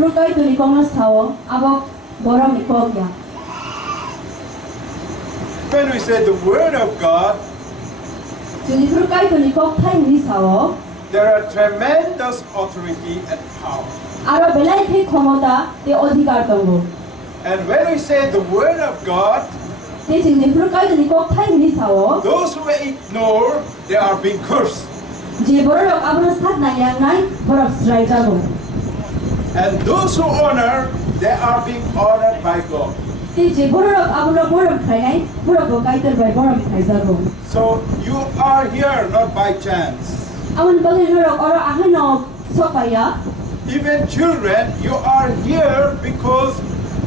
frukai tu nikong na sao abok boram nikong ya. When we say the word of God, Jadi frukai tu nikong thai ni sao. there are tremendous authority and power. Aro belai ke khomota te odhikar tongo. And when we say the word of God, Te jadi frukai tu nikong thai ni sao. those who ignore, they are being cursed. Je borok abon sat na yang nai borok srai jago. And those who honor, they are being honored by God. Te je borok abon borok khai nai borok ko kai ter bai borok khai jago. So you are here not by chance. Abon bagai norok oro ahan no sokaya. Even children, you are here because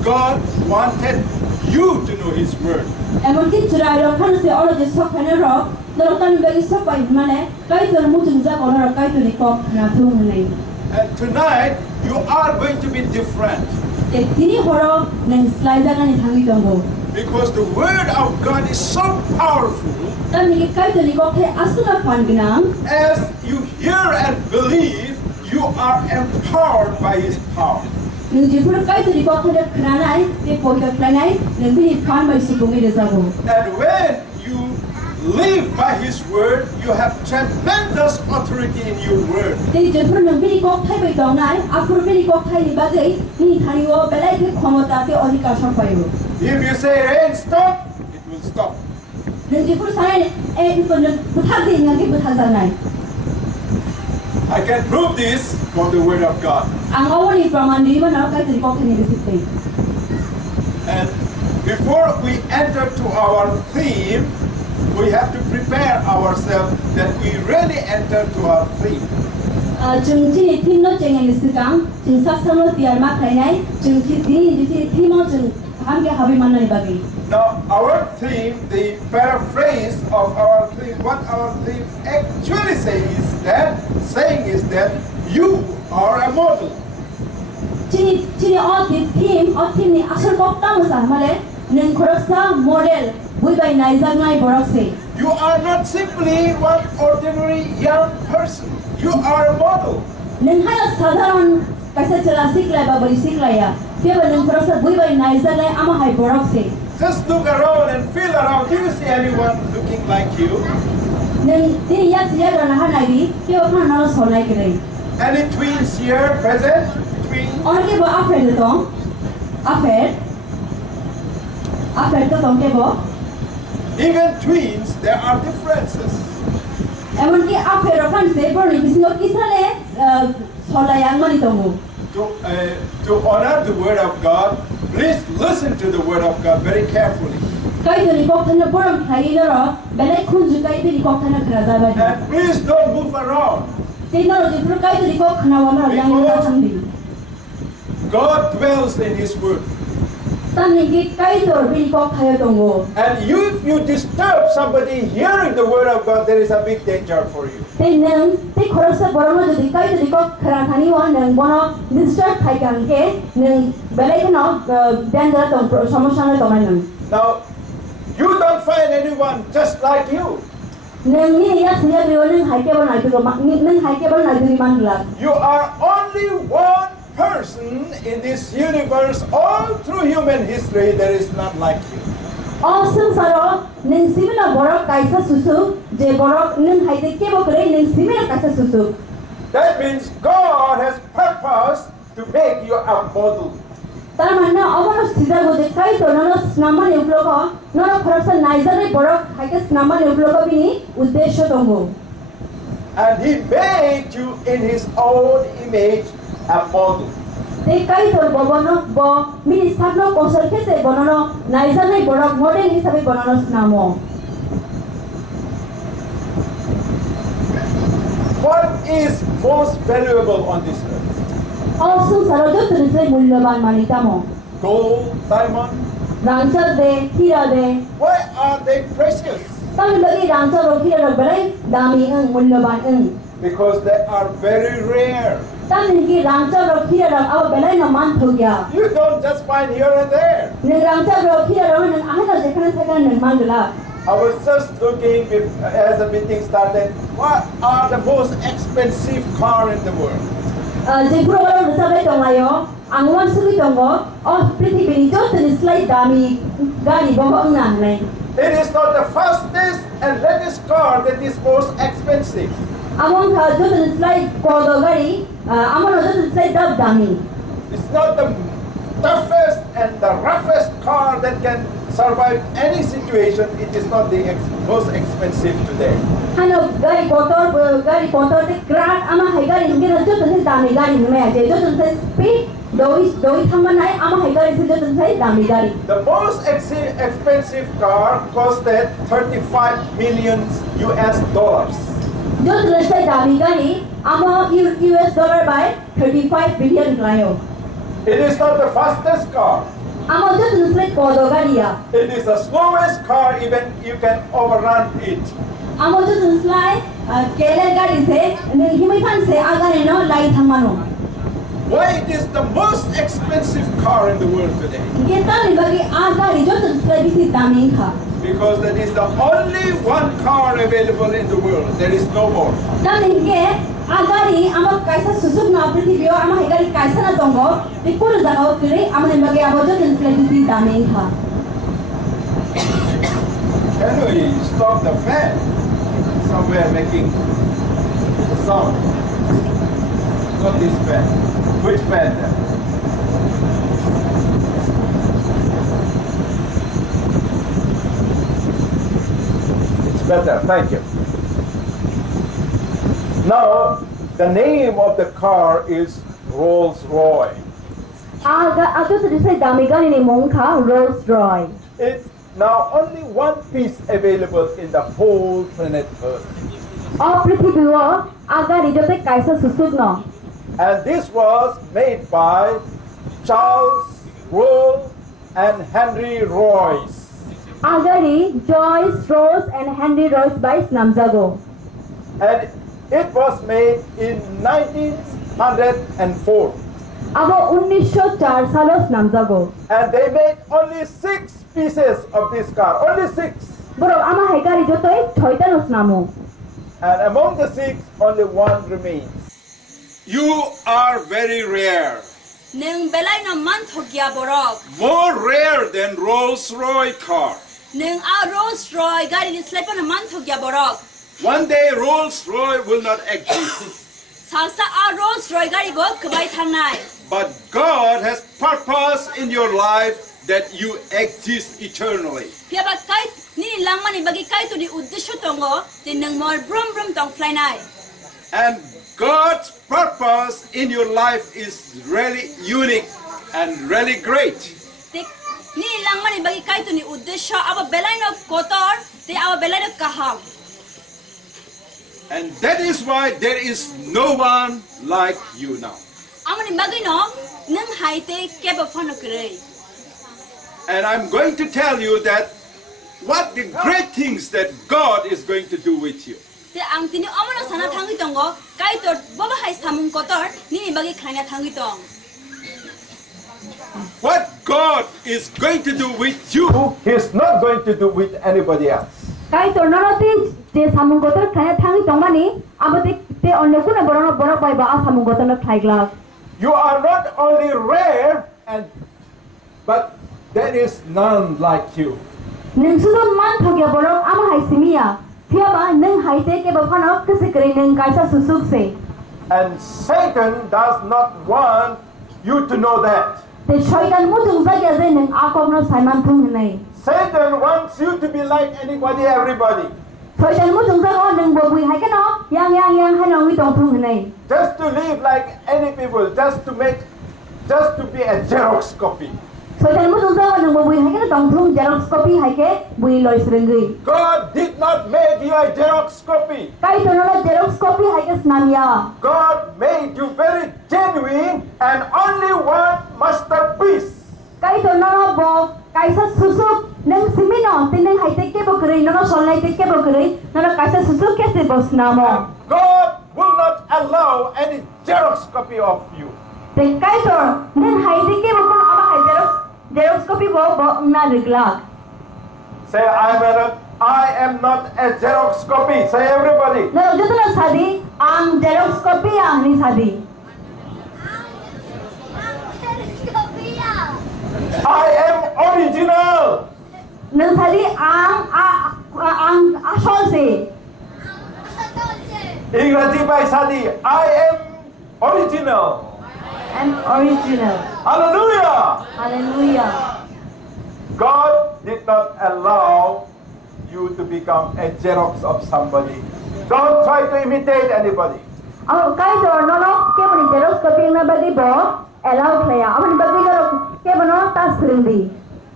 God wanted you to know His word. Emon ki churai ro khan se oro je sokane ro dorotan bagi sokai mane kai ter mujung jago ro kai tu nikong na thung nei. And tonight, you are going to be different. Te tini horo neng slide jaga ni thangi tongo. Because the word of God is so powerful. Tani kai tu nikong ke asuna fan ginang. As you hear and believe, you are empowered by His power. Nung jifur kai tu nikong ke kranai te poika kranai neng bi fan bai subungi de jago. And when you live by His word, you have tremendous authority in your word. Te jifur nung bi nikong thai bai tong nai afur bi nikong thai ni bagai ni thani wo belai ke khomota te odhikar sampayo. If you say rain stop, it will stop. Nung jifur sai ikon buthak di ngaki buthak janai. I can prove this from the word of God. Ang awon ni praman di mana kai tu nikong ke ni disiplin. And before we enter to our theme, we have to prepare ourselves that we really enter to our theme. Jung ti tim no jeng yang disekang, jung saksama tiar mak kai nai, jung ti tim no jung ham ke habi mana ni bagi. Now, our theme, the paraphrase of our theme, what our theme actually saying is that you are a model. Cini all tim ni asal kok tamu sah male, neng koroksa model, bui bai naizak nai borok se. You are not simply one ordinary young person. You are a model. Neng hanya sadaran kaisa cela siklai ba bari siklai ya. Tiba neng koroksa bui bai naizak nai ama hai borok se. Just look around and feel around. Do you see anyone looking like you? Neng tini ya siya rana hanai di, tiba kan nalo sonai kiri. Any twins here present? Twins? Orang ke bo affair tu tong, affair tu tong ke bo. Even twins, there are differences. Emon ki affair kan se bor ni bisno kisah le sola yang mani tongu. To honor the word of God, please listen to the word of God very carefully. Kai tu ni kok thana boram khai lo, belai khun ju kai tu ni kok thana khraza ba. And please don't move around. Tino lo jipru kai tu ni kok khana wala yang na thangdi. God dwells in His word. Tan ni ki kai tu bi kok khai tongu. And if you disturb somebody hearing the word of God, there is a big danger for you. Te nang te khorosa boram lo jadi kai tu ni kok khana thani wa nang bono disturb khai kan ke nang belai kena danger tong samosa na tong nang. Now, you don't find anyone just like you. Nang ni ya siya biwa nang hai ke ba nai tu nang hai ke ba nai tu ni mangla. You are only one person in this universe. All through human history, there is none like you. Awesome saro nang simila borok kaisa susu je borok nang hai te ke bo kre nang simila kaisa susu. That means God has purpose to make you a model. Tamana awano sida go je kai to nono snama ne uplogo nono khorosa naizare borok hai ke snama ne uplogo bini uddesho tongo. And He made you in His own image a model. Te kai to bobono bo mini stagno konsol ke se bonono naizare borok model hisabe bonono snamo. What is most valuable on this earth? Awesome saro jo tunisai mulyaban manita mo. Gold, diamond. Rangchal de, hira de. Why are they precious? Tang bagi rangchal ro hira ro balai dami ang mulyaban ang. Because they are very rare. Tang ki rangchal ro hira ro aw balai na man thu gya. You don't just find here and there. Nang rangchal ro hira ro nang ahana dekhana saga nang mangla. I was just looking as the meeting started. What are the most expensive car in the world? Jadi program bersama donglayo, angwan sulit donggo, prithibi itu terslide dami gari bawa enggak nih. It is not the fastest and latest car that is most expensive. Among itu terslide kodo gari, among itu terslide dab dami. It's not the toughest and the roughest car that can survive any situation. It is not the most expensive today. Hano gari kotor de kran ama hai gari mungkin itu terslide dami gari nih, jadi itu terslide speed. Doi thaman naik ama hai gari itu terslide dami gari. The most expensive car costed $35 million. जो terslide dami gari ama US dollar by 35 billion layo. It is not the fastest car. Ama जो terslide kodo gari ya. It is the slowest car, even you can overrun it. Ama जो terslide keler gari se himaitan se agane no lai thamano. Why it is the most expensive car in the world today? Kita ni bagi agari जो terslide bisi dami kha. Because that is the only one car available in the world. There is no more. Dan ini agari ama kaisa susuk na prithibi ama hai gari kaisa na tongo ikuru jaga kire ama ni bagi abo जो terslide bisi dami kha. Can we stop the fan? Somewhere making sound. Not this fan. Which fan then? It's better, thank you. Now, the name of the car is Rolls-Royce. Aga terslide dami gari ni mongkha Rolls-Royce. It's now only one piece available in the whole planet Earth. Prithvi agari jote kaisa susuk no. And this was made by Charles Rolls and Henry Royce. Agari Joyce Rolls and Henry Royce by Namjago. And it was made in 1904. Abo 1904 salos Namjago. And they made only 6 pieces of this car. Only 6. Bro, ama hai gari jote 6ta nos namo. And among the 6, only 1 remains. You are very rare. Neng belai na man thogya borok. More rare than Rolls-Royce car. Neng a Rolls-Royce gari ni slepa na man thogya borok. One day Rolls-Royce will not exist. Salsa a Rolls-Royce gari go kbai thanai. But God has purpose in your life that you exist eternally. Pia ba kai ni langmani bagi kai tu di uddesho tongo te neng mor brum brum tong fly nai. And God's purpose in your life is really unique and really great. Te ni langmani bagi kai tu ni uddesho aba belai no kotor te aba belai no kaham. And that is why there is no one like you now. Amani bagi no neng haite ke ba phano kre. And I'm going to tell you that what the great things that God is going to do with you. Te ang tini amana sana thangi tongo kai tor baba hai samung kotor ni bagi khana thangi tong. What God is going to do with you, He is not going to do with anybody else. Kai tor nanoti je samung kotor khana thangi tong mani abate te onne kuna borok bai ba samung kotor na khaigla. You are not only rare but there is none like you. Neng sudah man thogya borok ama hai simia. Tiaba neng haite ke ba phano kese kare neng kaisa susuk se. And Satan does not want you to know that. Te shaitan mu jung sa ke neng akok no saiman thung nei. Satan wants you to be like anybody, everybody. Shaitan mu jung sa ko neng bo bui hai ke no yang hai no wi tong thung nei. Just to live like any people, just to be a Xerox copy. Shaitan mu jung sa ko neng bo bui hai ke tong thung Xerox copy hai ke bui loi srengi. God did not make you a Xerox copy. Kai to no Xerox copy hai ke snamia. God made you very genuine and only one masterpiece. Kai to no bo kaisa susuk neng simino te neng haite ke bo kre no solnai te ke bo kre no kaisa susuk ke se bos namo. God will not allow any Xerox copy of you. Te kai to neng haite ke bo ko ama hai Xerox copy bo na regla. Say I am not a Xerox copy. Say everybody. No, jotna sadi am Xerox copy ani sadi. I am original. Nung tadi ang asal si. ইংরেজি ভাষাতে I am original. I'm original. Hallelujah. Hallelujah. God did not allow you to become a Xerox of somebody. Don't try to imitate anybody. Cái rồi nó cái mình chỉ rất copy nó bagi bo, allow playa. Mình bagi cái nó ta sering di.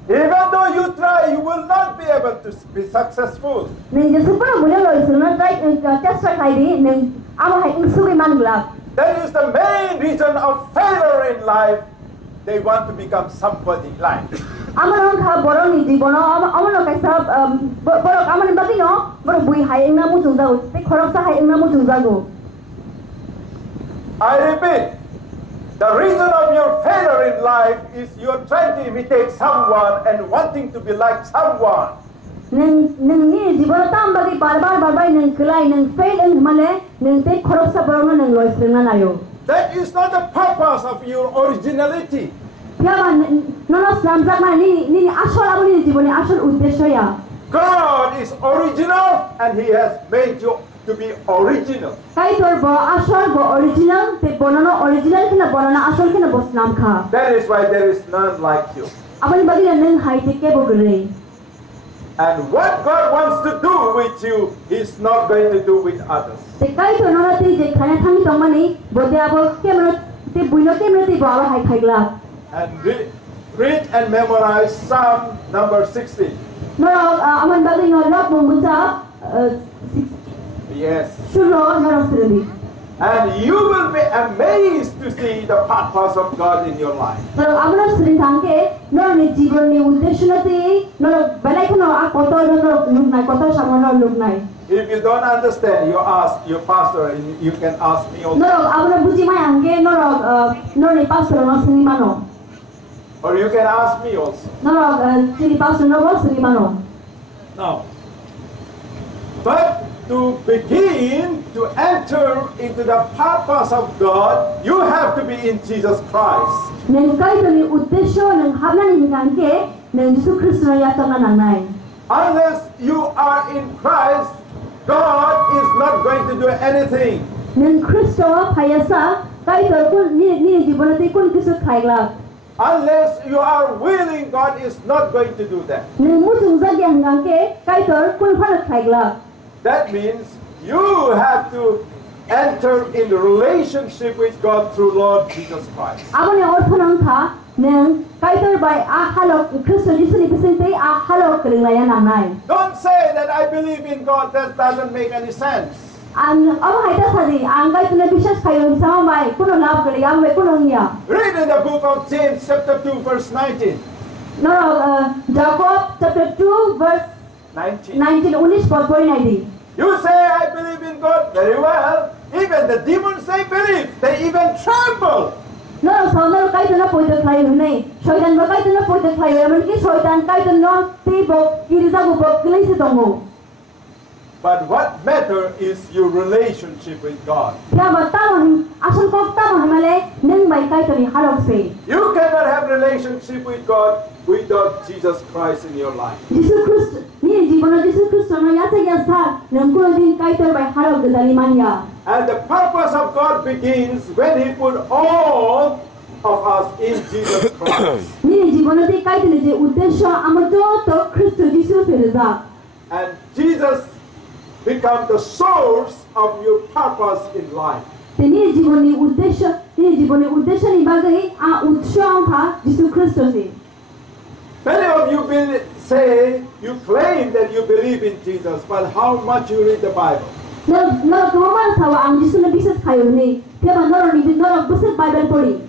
Even though you try, you will not be able to be successful. Nên just pun boleh loh itu nó try just try di. Nên apa hai insubi manglak. That is the main reason of failure in life. They want to become somebody like. Aman orang kah borong ni di bono. Aman orang kaisa borong aman bagi no. Borong bui hai ing namu jungjago. Te khorang sa hai ing namu jungjago. I repeat, the reason of your failure in life is you are trying to imitate someone and wanting to be like someone. Neng ni di bono tam bagi barbar neng kelai neng fail ing male neng te khorang sa borong neng lois dengan ayo. That is not the purpose of your originality. Tiada nono selamjak mana ni asal apa ni di bono asal uddesho ya. God is original and He has made you to be original. Kai tor bo asal bo original te bono no original kena bono na asal kena bos nam kha. That is why there is none like you. Apa ni bagi neng hai te ke bo gere. And what God wants to do with you, He's not going to do with others. Te kai tor nono te je khana thami tong mani bo te abo ke mono te buino ke mono te bo abo hai khai gla. And read and memorize Psalm number 16. No aman bagi no lok mumbuja Yes. suno nono serbi. And you will be amazed to see the purpose of God in your life. No amano sering thangke nono ni jibon ni uddesho na te nono balai kono a koto nono luk nai koto samano luk nai. If you don't understand, you ask your pastor and you can ask me also. No amano buji mai angke nono ni pastor no sini mano. Or you can ask me also. No Chini pastor no sini mano. Now, but to begin to enter into the purpose of God, you have to be in Jesus Christ. Neng kai to ni uddesho neng habla ni angke neng Yesus Kristus ya tong nang nai. Unless you are in Christ, God is not going to do anything. Neng Kristo phayasa kai to kun ni jibon te kun kisu khaigla. Unless you are willing, God is not going to do that. Neng mutung zagi angke kai to kun phana khaigla. That means you have to enter in relationship with God through Lord Jesus Christ. Abone orthanang tha neng kai to bai a halo Kristo Yesu ni pesente a halo kelingaya nang nai. Don't say that I believe in God. That doesn't make any sense. Ang abo hai ta sadi ang kai to na bishas kayo sama bai kuno lab keliya bai kuno nya. Read in the book of James chapter 2 verse 19. No Jacob chapter 2 verse 19 pad pori nai di. You say I believe in God. Very well. Even the demons say believe. They even tremble. No saudara kai to na poito khai hunai. Shaitan ba kai to na poito khai aman ki shaitan kai to no te bo kirisa bo bo kilai se tongo. But what matter is your relationship with God. Kya batao asal ko ta male neng bai kai to ni halok se. You cannot have relationship with God without Jesus Christ in your life. Jesus Christ ni jibona Jesus Christ na ya se ya sa nang ko din kai to bai halok de dali mania. And the purpose of God begins when He put all of us in Jesus Christ. Ni jibona te kai to ni je uddesho amato to Kristo Jesus pereza. And Jesus become the source of your purpose in life. Ni jiboni uddesho ni bagai a utsho tha Jesus Christo se. Many of you say you claim that you believe in Jesus, but how much you read the Bible? No kuman sawa ang Jesus na bisat kayo ni. Kaya no bisat Bible pori.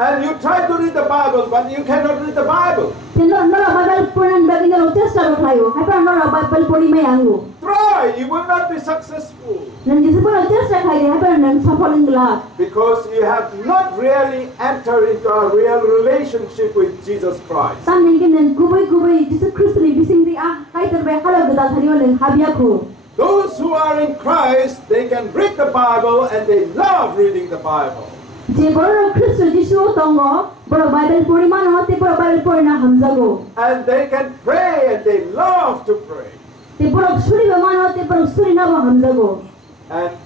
And you try to read the Bible, but you cannot read the Bible. No Bible puran bagi no test aro kayo. Hapa no Bible pori may ango. Try, you will not be successful. Nang Jesus puran test kayo hapa nang safal ingla. Because you have not really entered into a real relationship with Jesus Christ. Tan nang nang kubai Jesus Christ ni bising di kai terbai halo gedal thariwa nang habia ko. Those who are in Christ, they can read the Bible and they love reading the Bible. Je boro Kristo Yesu tongo Borok Bible puri mana te borok Bible puri na hamjago. And they can pray and they love to pray. Te borok suri mana te borok suri na ba hamjago. And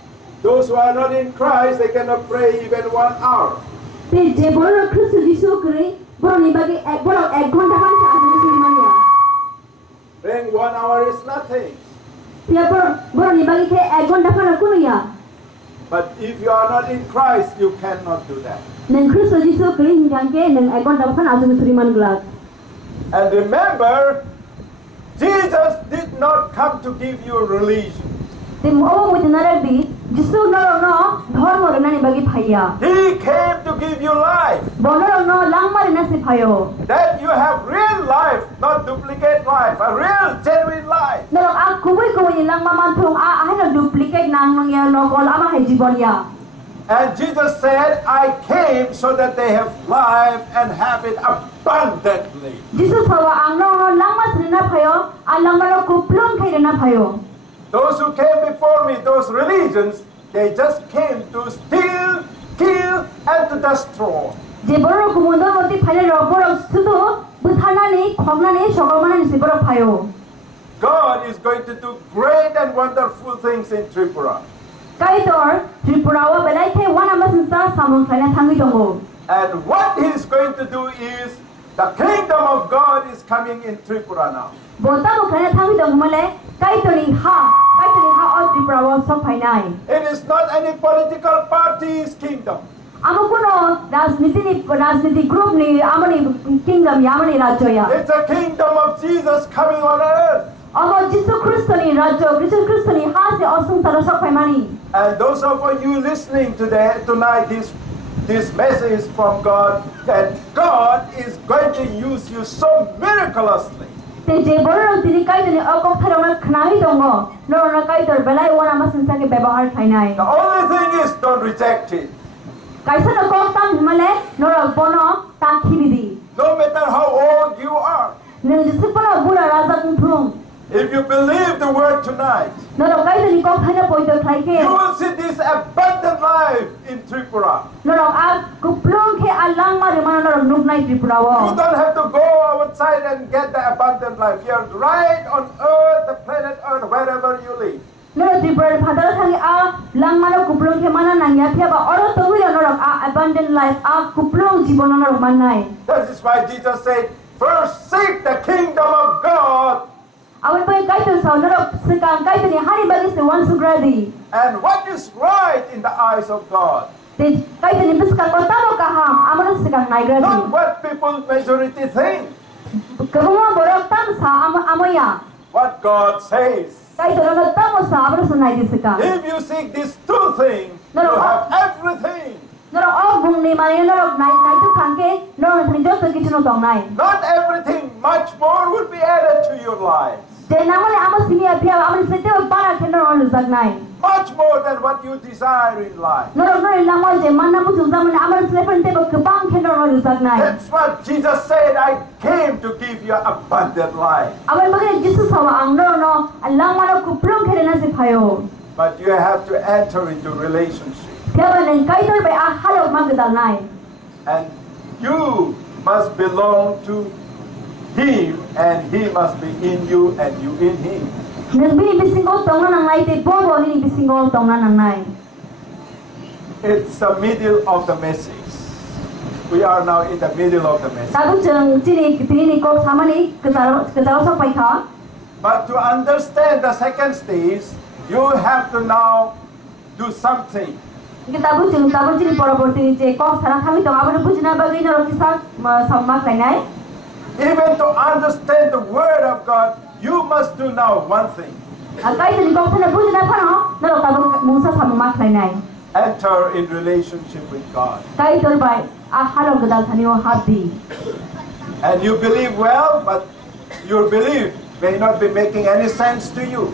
those who are not in Christ, they cannot pray even 1 hour. Te je borok Kristo Jisu kri borok ni bagi borok 1 ghonta kan sa asu suri mania. Praying 1 hour is nothing. Te borok ni bagi ke 1 ghonta kan aku ya. But if you are not in Christ, you cannot do that. Neng Kristo Jisu kri hinggang ke neng 1 ghonta kan asu suri man gelak. And remember, Jesus did not come to give you religion. Te mo mo tinara di Jisu no dharma rena ni bagi phaya. He came to give you life. Bono no langma rena si phayo. That you have real life, not duplicate life, a real genuine life. No a kubui kubui langma manthung a hai no duplicate nang nang ya no kol ama hai jibon ya. And Jesus said, I came so that they have life and have it abundantly. Jisu sawa ang no langma rena phayo a langma no kuplong khai rena phayo. Those who came before me, those religions, they just came to steal, kill, and to destroy. Je boro kumundo moti phale ro boro sudu buthana ni khogna ni sogomana ni siboro phayo. God is going to do great and wonderful things in Tripura. Kaitor Tripura wa belai the wana masinsa samung khana thangi dongo. And what He is going to do is, the kingdom of God is coming in Tripura now. Bota mo khana thangi dongo male kaitori ha all Tripura wa so phainai. It is not any political party's kingdom. Amo kuno rajniti group ni amani kingdom yamani rajya ya. It's a kingdom of Jesus coming on earth. Amo Jisu Kristo ni rajya Jisu Kristo ni ha se osung tara so phaimani. And those of you listening tonight, this message from God, that God is going to use you so miraculously. Te je boro tini kaitoni akok tharona khnai dongo norona kaitor belai wana masinsa ke ব্যবহার phainai. The only thing is, don't reject it. Kaisa no kok tam himale nora bono ta khibidi. No matter how old you are. Neng jisu pono bura raja thung. If you believe the word tonight, nora kaitoni kok thana poito khai ke. you will see this abundant life in Tripura. Nora a kuplong ke alang ma remana nora nuknai Tripura wo. You don't have to go outside and get the abundant life. You're right on earth, the planet Earth, wherever you live. Nora Tripura phadara thangi a lang ma no kuplong ke mana nangya thia ba oro tawui nora a abundant life a kuplong jibon nora manai. That is why Jesus said, first seek the kingdom of God. Awan pai kaitor sa nora sekang kaitoni hari bagi se wan sugradi. And what is right in the eyes of God. Te kaitoni biskang ko tamo kaham amana sekang naigradi. Not what people majority think. Keruma borok tam sa amoya. What God says. Kaitor no tamo sa amana sunai diseka. If you seek these two things, you have everything. Nora og bung ni mani nora nai tu khangke nora thani joto kichu no dongnai. Not everything, much more will be added to your lives. Te namale amo sini apia amani sete para ke nora luzagnai. Much more than what you desire in life. Nora nora lamol je manna bu zaman amani slepen te kebang ke nora luzagnai. That's what Jesus said, I came to give you abundant life. Awan bagi Jesus sawa ang nora no alang mano kuplong ke na si phayo. But you have to enter into relationship. Tiawan ang kaitor bay a halog magdalnai. And you must belong to Him, and He must be in you, and you in Him. Nagbini bisingo tonga nang nai te bobo ni bisingo tonga nang nai. It's the middle of the message. We are now in the middle of the message. Tagu cheng chini tini kok samani ketaro so pai kha. But to understand the second stage, you have to now do something. Tagu chini poroborti je kok sarang kami to abon bujna bagi naro kisa sammak lainai. Even to understand the word of God, you must do now one thing. Kai tini kok thana bujna phano naro tabu musa sammak lainai. Enter in relationship with God. Kai tor bai a halog gadal thani o habdi. And you believe well, but your belief may not be making any sense to you.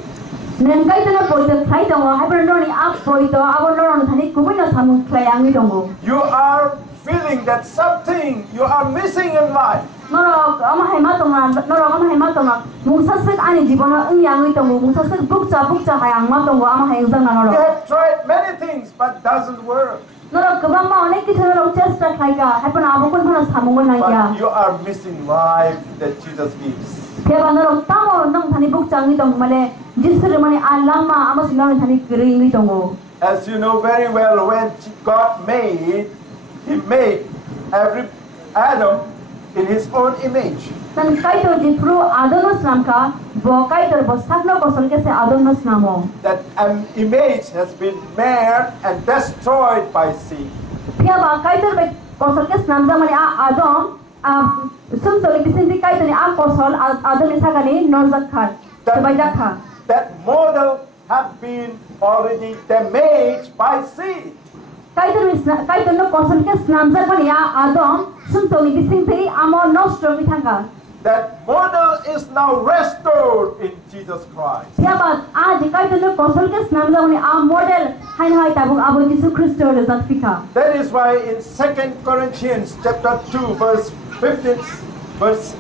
Neng kai tana poito khai dongo haber no ni ap poito abon no thani kubai no samuk klayang ni dongo. You are feeling that something you are missing in life. Noro ama hai ma tonga musa sek ani jibono yang ni tongo musa sek bukcha hayang ma tongo ama hai uzang na You noro. have tried many things, but doesn't work. Noro kebama onek kita noro cesta kaika. Happen abukun panas samungun naya. But you are missing life that Jesus gives. Kaya noro tamo nong thani buk changi tong male jisru mane alama amos nong thani kering tongo. As you know very well, when God made, He made every Adam in His own image. Dan kaito jipru adonos namka bo kaito bo sakno kosol kese adonos namo. That an image has been made and destroyed by sin. Kaya ba kaito be kosol kes namda mane adom sum soli bisinti kaito ni kosol adom isagani nozak khat. Sebaik khat. That model had been already damaged by sin. Kaito no kosol kes namda mane adom sum soli bisinti amo nostro bitanga. That model is now restored in Jesus Christ. Ya ba aaj kaito no kosol kes namda mane model hain hai tabuk abo Jesu Kristo re zatfika. That is why in 2 Corinthians chapter 2 verse 15 verse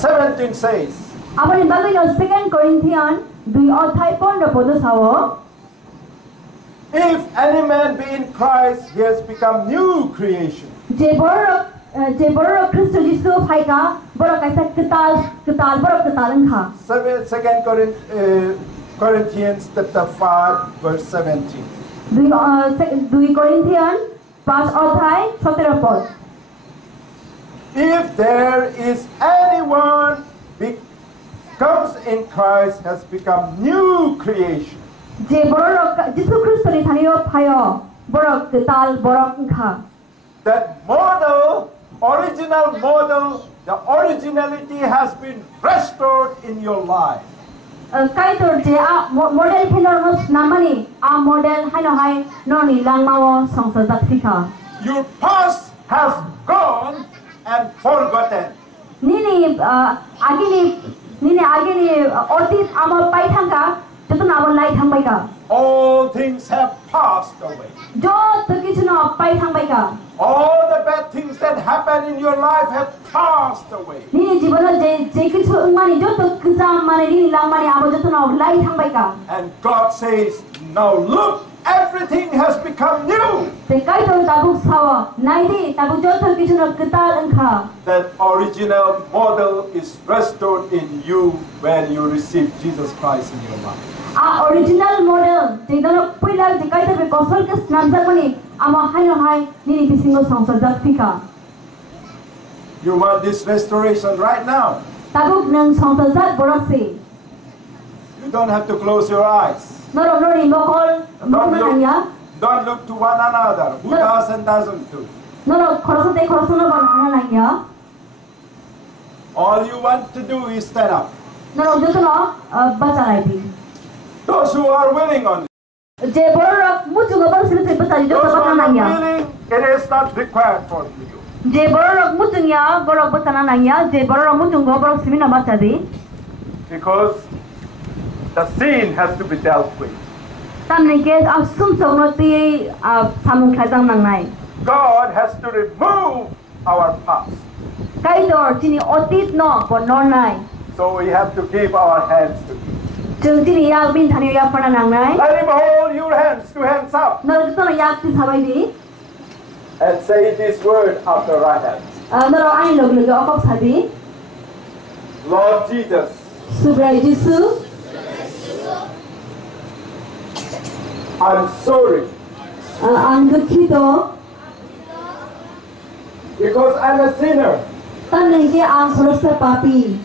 17 says, Apani bagai no 2 Corinthians 2 अध्याय 15 पद साwo. If any man be in Christ, he has become new creation. Je boro Kristo Yesu phaika boro kaisa ketal boro ketalan kha. 2 Corinthians chapter 5 verse 17. 2 Corinthians 5 अध्याय 17 पद. If there is anyone comes in Christ, has become new creation. Je boro Yesu Kristo ni thaniyo phayo boro ketal boro kha. That model, original model, the originality has been restored in your life. Kaito je model phenormos namani model haino hai noni langmawo songsa zatfika. Your past has gone and forgotten. Nini agini otit amo pai thangka jotun amo lai thangbai ka. All things have passed away. Jo to kichu no pai thangbai ka. All the bad things that happened in your life have passed away. Nini jibono je kichu ungmani jo to kisa mane nini langmani amo jotun no lai thangbai ka. And God says, now look, everything has become new. Te kaito tabuk sawa naidi tabuk jo to kichu no ketal engkha. That original model is restored in you when you receive Jesus Christ in your life. Original model je dono puila je kaito be kosol ke namjak pani amo haino hai nini bisingo songsa zatfika. You want this restoration right now. Tabuk nang songsa zat borasi. You don't have to close your eyes. Noro nori mokol mokol Don't look to one another. Who does and doesn't do. Noro khoroso no banana nanya. All you want to do is stand up. Noro joto no baca lagi. Those who are willing on it. Je borok mutu gobor sini baca joto Those who baca are not nanya. willing, it is not required for you. Je borok mutu nya borok baca nanya. Je borok mutu gobor sini na baca di. Because the sin has to be dealt with. Tamne ke asum somoti samung khajang nangnai. God has to remove our past. Kai dor chini otit no bonor nai. So we have to give our hands to Him. Jeng chini ya bin thani ya pana nangnai. Let Him hold your hands, two hands up, Noro joto no ya ti sabai di. and say this word after right hand. Noro ai log okok sabi. Lord Jesus, Subrai Jesu. I'm sorry Ang dukhito. because I'm a sinner Taneng ke ang khorosa papi.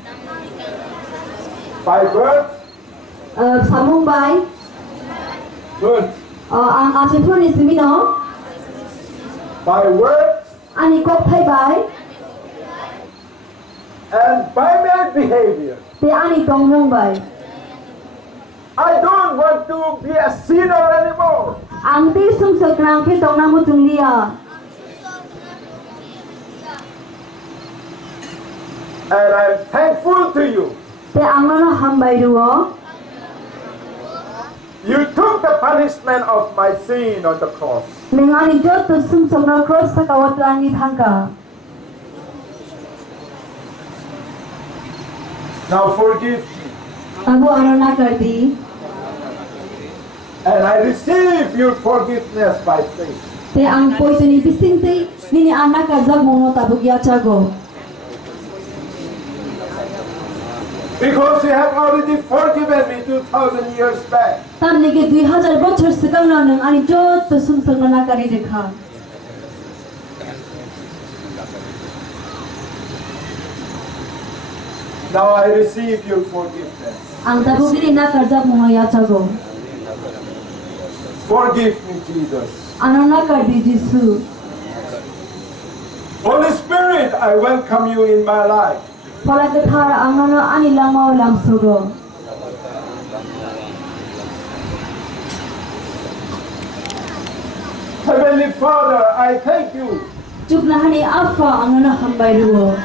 by birth, Samung bai. good, Ang asipun ni simino. by words, Ani kok thai bai. and by my behavior. Te ani tongrong bai. I don't want to be a sinner anymore. Ang ti sum saknang ke tongnang mo tunglia. And I'm thankful to you. Te ang no hambai duo. You took the punishment of my sin on the cross. Nengani jot tu sum sakna cross sakawat langi thangka. Now forgive me. Abu ano na kardi. And I receive your forgiveness by faith. Te ang poito ni bising te nini anak kajak mono tabugia chago. Because you have already forgiven me 2,000 years back. Tam nige 2000 bochor sekang na nang ani jot to sum sang na kari rekha. Now I receive your forgiveness. Ang tabugini na kajak mono ya chago. Forgive me, Jesus. Ano na kardi Jisu. Holy Spirit, I welcome you in my life. Pala kethara ang ano ani lamau lam sugo. Heavenly Father, I thank you. Chuk na hani afa ang ano hambay ruo.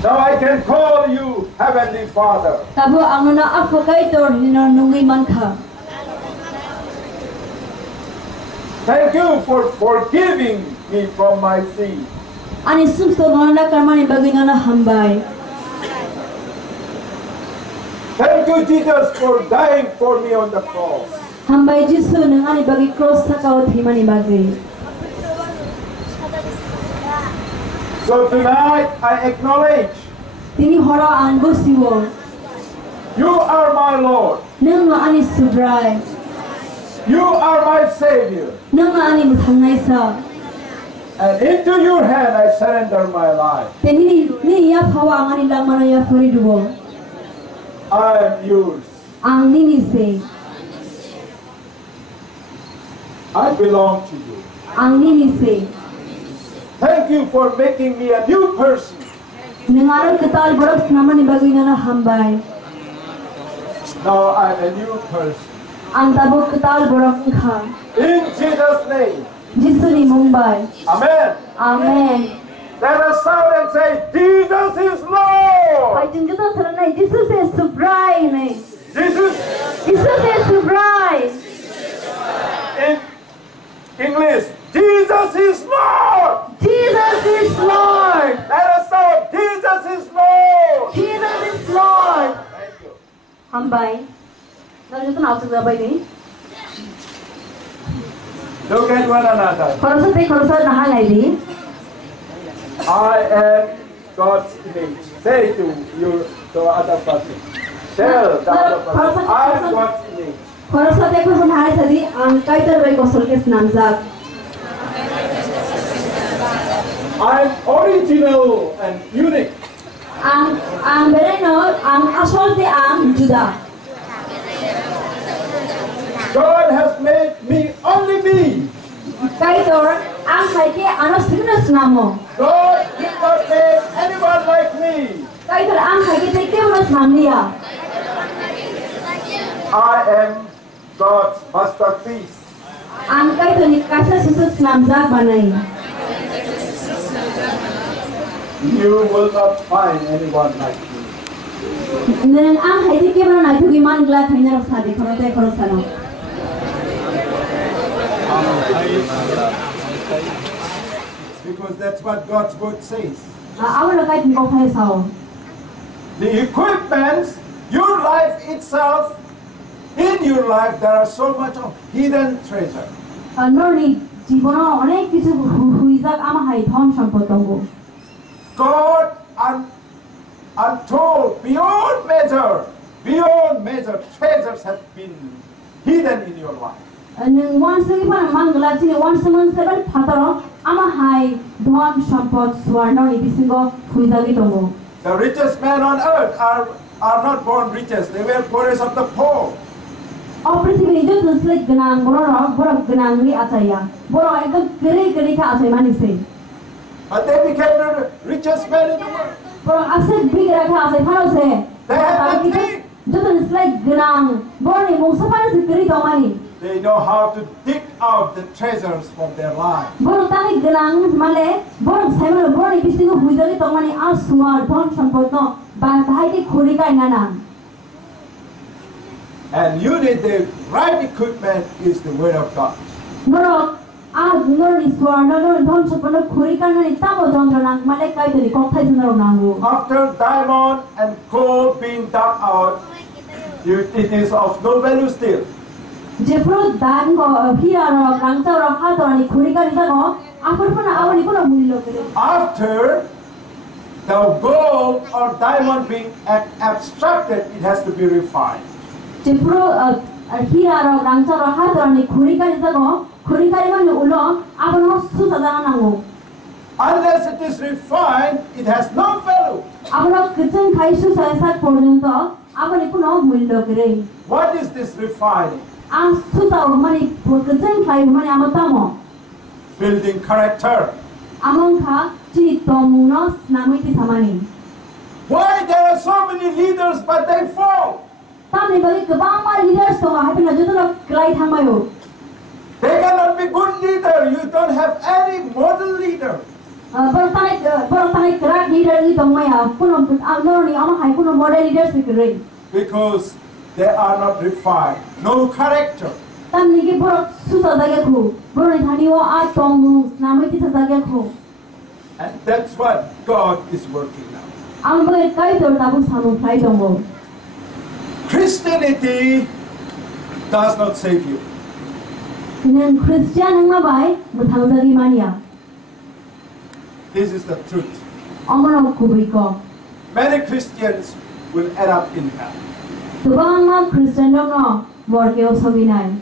Now I can call you Heavenly Father. Tabo ang ano afa kay tor hino nungi man ka. Thank you for forgiving me from my sin. Ani sumsto ngana karmani bagi ngana hambay. Thank you, Jesus, for dying for me on the cross. Hambay Jisu nang ani bagi cross sa kawat himani bagi. So tonight I acknowledge Tini hora ang gusiwo. you are my Lord. Nang ani subray. You are my Savior. Nang ani muthangay sa. And into your hand I surrender my life. Teni ni ya phawa ang ani lang manaya furiduwo. I am yours. Ang nini se. I belong to you. Ang nini se. Thank you for making me a new person. Nangaran ketal boros namani bagi ngana hambay. Now I'm a new person. Ang tabo ketal boros ka. In Jesus' name. Jisu ni Mumbai. Amen. Amen. Let us shout and say, Jesus is Lord. Ay jingkito tharanay Jisu se subray ne. Jesus. Jisu se subray. In English, Jesus is Lord. Jesus is Lord. Let us shout, Jesus is Lord. Jesus is Lord. Thank you. Hambay. Nanti tu nak cakap apa ini? Look at one another. Kalau saya nahan lagi. I am God's image. Say to other person. Tell the other person, I am God's image. Kalau saya aku nahan tadi, angkai terbaik kosol kes namzat. I am original and unique. Ang bereno, ang asal te ang juda. God has made me only me. Kaitor, ang kaike anas tinas namo. God did not make anyone like me. Kaitor, ang kaike te kemas namnia. I am God's masterpiece. Ang kaitor ni kasa susus namzat banai. You will not find anyone like me. Nen ang kaike kemas na tugi man glad hanya rasa di kalau sana. Because that's what God's word says. Awal kait ni kau faham sao. The equipment, your life itself, in your life there are so much of hidden treasure. Nori jibono onek kichu huizak ama hai thon sampod tongo. God untold, beyond measure, treasures have been hidden in your life. Neng wan segi pan mangla chini wan semen seban phataro ama hai dhon sampod swarno ni bisingo huizagi tongo. The richest men on earth are not born richest, they were poorest of the poor. Operasi ini jo tulis genang borok genang ni acaya. Borok ekdom kere ka acay manise. But they became the richest men in the world. Borok aset bigra ka acay phano se. They have nothing. Jo tulis genang borok ni mungsa pan se kere tomani. They know how to dig out the treasures from their life. Borok tani genang male borok saimalo borok ni bisingo huizagi tomani aswar dhon sampod no bahai di khuri ka inana. And you need the right equipment is the word of God. Borok nori swarno dhon sampod no khuri ka ni tamo jondrona male kai tani kothai junaro nangu. After diamond and gold being dug out, it is of no value still. Jepro dan ko hira rangta ro hato ni khurika ni ko apur pun awani pun mullo kere. After the gold or diamond being abstracted, it has to be refined. Jepro hira ro rangta ro hato ni khurika ni ko khurika ni man ulo apun mo su sadana nango. Unless it is refined, it has no value. Apun kitchen khai su sa porjonto apuni pun mullo kere. What is this refining? Ang suta umani kitchen khai umani amatamo. Building character. Among ka chi tomuno namiti samani. Why there are so many leaders but they fall? Tamni bagi kebang ma leaders to happen na jodoh kelai thamayo. They cannot be good leader. You don't have any model leader. Bertanai kerak leader ni tongmaya puno amor ni ama hai puno model leaders fikirei. Because they are not refined. No character. Tamni ki borok susa dage ko borok thani wo a tomu namiti sa dage ko. And that's what God is working now. Ang bagi kai tor tabu samu khai tongo. Christianity does not save you. Nen Christian nga bai muthang jagi mania. This is the truth. Amano kubiko. Many Christians will end up in hell. Kebang ma Christian no borkeo soginai.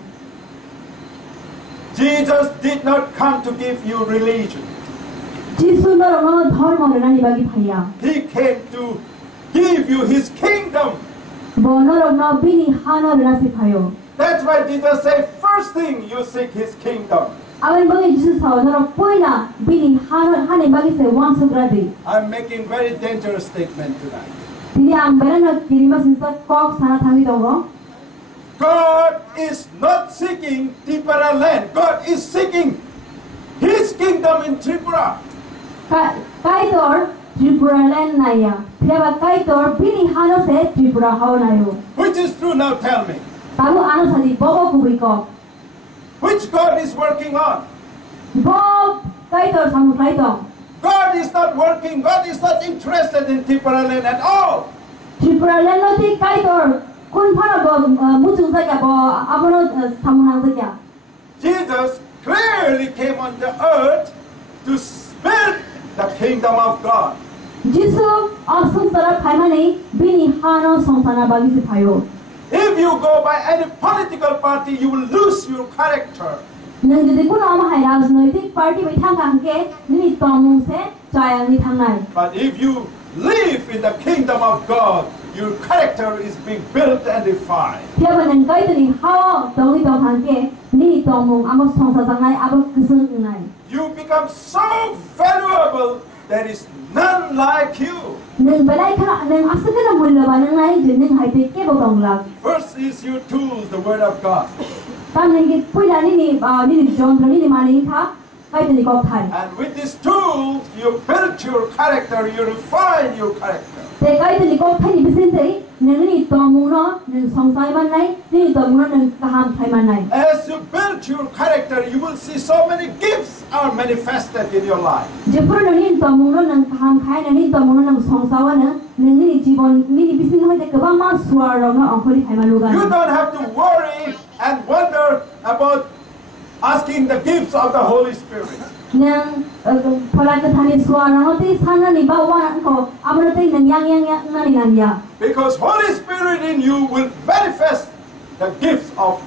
Jesus did not come to give you religion. Jisu no dharma nani bagi phaya. He came to give you his kingdom. Bono no bini hana nasi phayo. That's why Jesus said, first thing you seek his kingdom. Awen bagi Jisu saw no poina bini hana bagi se wan sugradi. I'm making very dangerous statement tonight. Tini ang berana kirima sinsa kok sana thangi dongo. God is not seeking Tripura land. God is seeking his kingdom in Tripura. Kaitor Tripura land naya. Piaba kaitor bini hana se Tripura hao nayo. Which is true now, tell me. Tabu ano sadi bobo kubiko. Which God is working on? Bob kaitor samu kaitong. God is not working. God is not interested in Tripura land at all. Tripura land no ti kaitor kun phana bo mutung sakya bo abono samunang sakya. Jesus clearly came on the earth to build the kingdom of God. Jisu asung sara phaimani bini hano songsana bagi se phayo. If you go by any political party, you will lose your character. Nang jodi kun ama hai rajnaitik party bai thang kang ke ni tomung se chaya ni thangnai. But if you live in the kingdom of God, your character is being built and refined. Piaba nang kai tani hawa dongi dong hang ke ni tomung ama songsa jangai aba kusung nai. You become so valuable, there is none like you. Nang balai kha nang asakana mulya ba nang nai jeng hai te ke bo dong lag. First is your tool, the word of God. Tam nang ki puila ni jong ni mani kha kai tani kok thai. And with this tool, you build your character, you refine your character. Te kai tani kok thai ni bisin te nang ni tomung no nang songsai man nai ni tomung no nang kaham thai man nai. As you build your character, you will see so many gifts are manifested in your life. Jepur ni tomung no nang kaham khai na ni tomung no nang songsawa na nang ni jibon ni bisin ho te kabang ma suar ro na angkoli thai man lugan. You don't have to worry and wonder about asking the gifts of the Holy Spirit. Nang pala ka thani suar no te sana ni ba wa ko amro te nang yang na ni nang ya. Because Holy Spirit in you will manifest the gifts of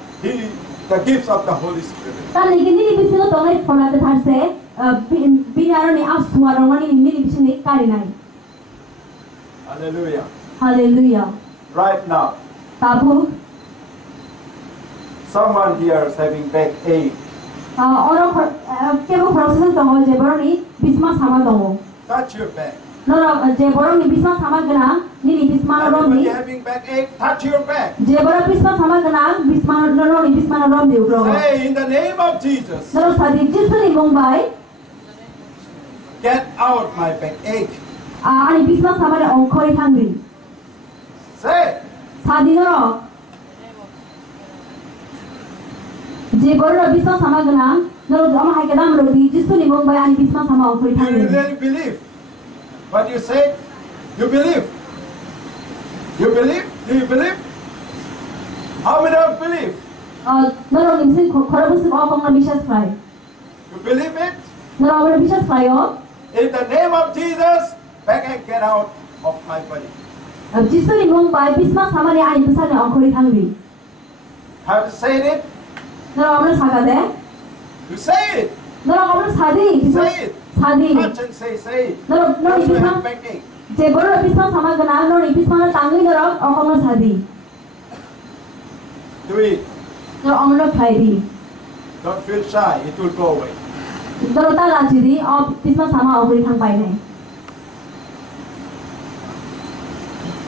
the Holy Spirit. Ta ni ni bisin no tongai pala ka thar se binaro ni as suar no ni bisin ni kari nai. Hallelujah. Hallelujah. Right now, Tabu someone here is having backache. orang kebo proses tongo jeboro ni bisma sama tongo. Touch your back. No jeboro ni bisma sama gena ni bisma no Everybody ni. having backache, touch your back. Jeboro bisma sama gena bisma no ni bisma no di ukro. Say in the name of Jesus, No sadi jisu ni mumbai. get out my backache. Ani bisma sama de ongkori thangri. Say, Sadi no. Jeboro bisma sama gena no ama hai kadam ro di jisu ni mumbai ani bisma sama ongkori do you thangri. really believe what you say? You believe? You believe? Do you believe? How many of you believe? 너로 임신 걸어보스 어벙나 미쳤어요. You believe it? 너로 미쳤어요. In the name of Jesus, back and get out of my body. 지수리 몽바이 비스마 사마리 아니 부산의 엉코리 당비. Have you said it? 너로 오늘 사가대. You say it. 너로 오늘 사디. Say it. 사디. Touch and say it. 너로 Those who 비스마 have backing. 제 뭐로 비스마 사마그나 너로 비스마를 당의 너로 어벙나 사디. Do it. 너로 오늘 파이디. Don't feel shy. It will go away. 너로 따라지디 비스마 사마 엉코리 당바이네.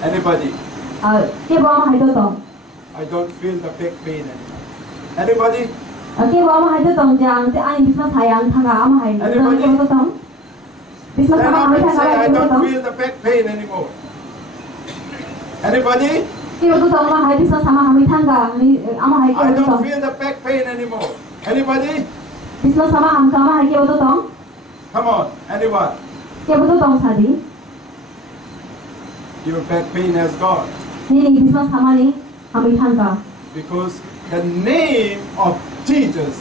Anybody? cái bom hay tôi tổng I don't feel the back pain anymore. Anybody? cái bom hay tôi tổng rằng cái anh biết nó thầy ăn thằng ám hay tôi tổng biết nó Stand thằng up ám hay and thằng say, I ám tôi don't tổng feel the back pain anymore. Anybody? cái tôi tổng là hay biết nó thằng ám hay thằng ám hay I cái tôi don't tổng feel the back pain anymore. Anybody? biết nó thằng ám hay cái tôi tổng Come on. Anyone? cái tôi tổng sao đi Your back pain has gone.นี่biết nó thằng ám hay thằng Because the name of Jesus,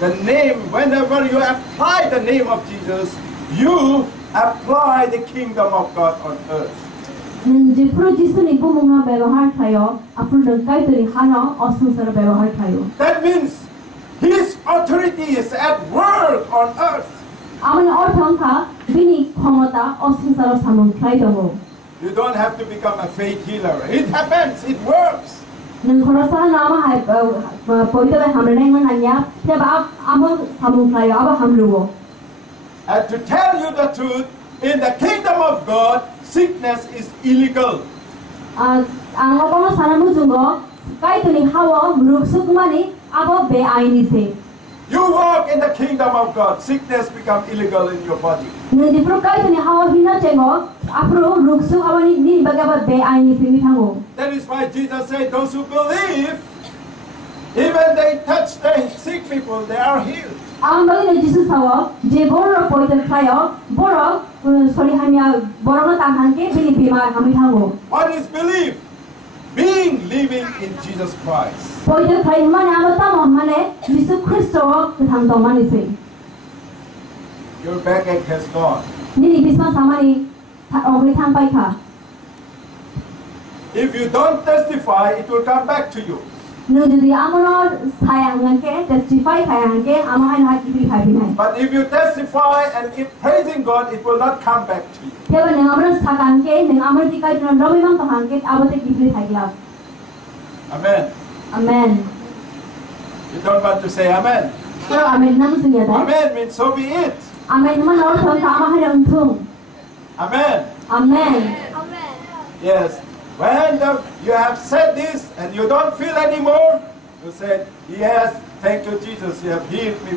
the name, whenever you apply the name of Jesus, you apply the kingdom of God on earth. 는 프로 지수니 부모가 ବ୍ୟବহাৰ 타요 앞으로 능가이들이 하나 어승서로 ବ୍ୟବহাৰ 타요 That means His authority is at work on earth. 아무리 어떤가 비니 ক্ষমতা 어승서로 삼은 타이도고 You don't have to become a faith healer. It happens. It works. 는 걸어서 하나 할 보이더에 함을 행은 아니야 제가 아무 삼은 타요 아무 함르고 And to tell you the truth, in the kingdom of God, sickness is illegal. ang 어떤 사람을 준거 가이드니 하워 무릎수구만이 아버 배 아이니세 You walk in the kingdom of God, sickness become illegal in your body. 는 디프로 가이드니 하워 히나 제거 앞으로 룩수 아버니 니 바가바 배 아이니세 미탕고 That is why Jesus said, those who believe, even they touch the sick people, they are healed. ang bagay 지수 사워 제 보러 보이던 타요 보러 소리하며 보러가 당한게 비니 비말 함이 하고 What is belief? Being living in Jesus Christ. 보이던 타이만에 아무 땀 없만에 지수 크리스토 그 당도만이세 Your backache has gone. 니니 비스마 사마니 어그리 탕바이카 If you don't testify, it will come back to you. 너희들이 아무나 사양한게 testify 사양한게 아무 하나 하기비 가비네 But if you testify and keep praising God, it will not come back to you. 제가 내가 아무나 사간게 내가 아무리 디까지는 러비만 더 한게 아버지 기비 가기라 Amen. 아멘 You don't want to say amen. 그럼 아멘 남승이다 Amen means so be it. 아멘만 넣어서 아무 하려 퉁 Amen. 아멘 Yes. When you have said this and you don't feel anymore, you said, yes, thank you, Jesus, you have healed me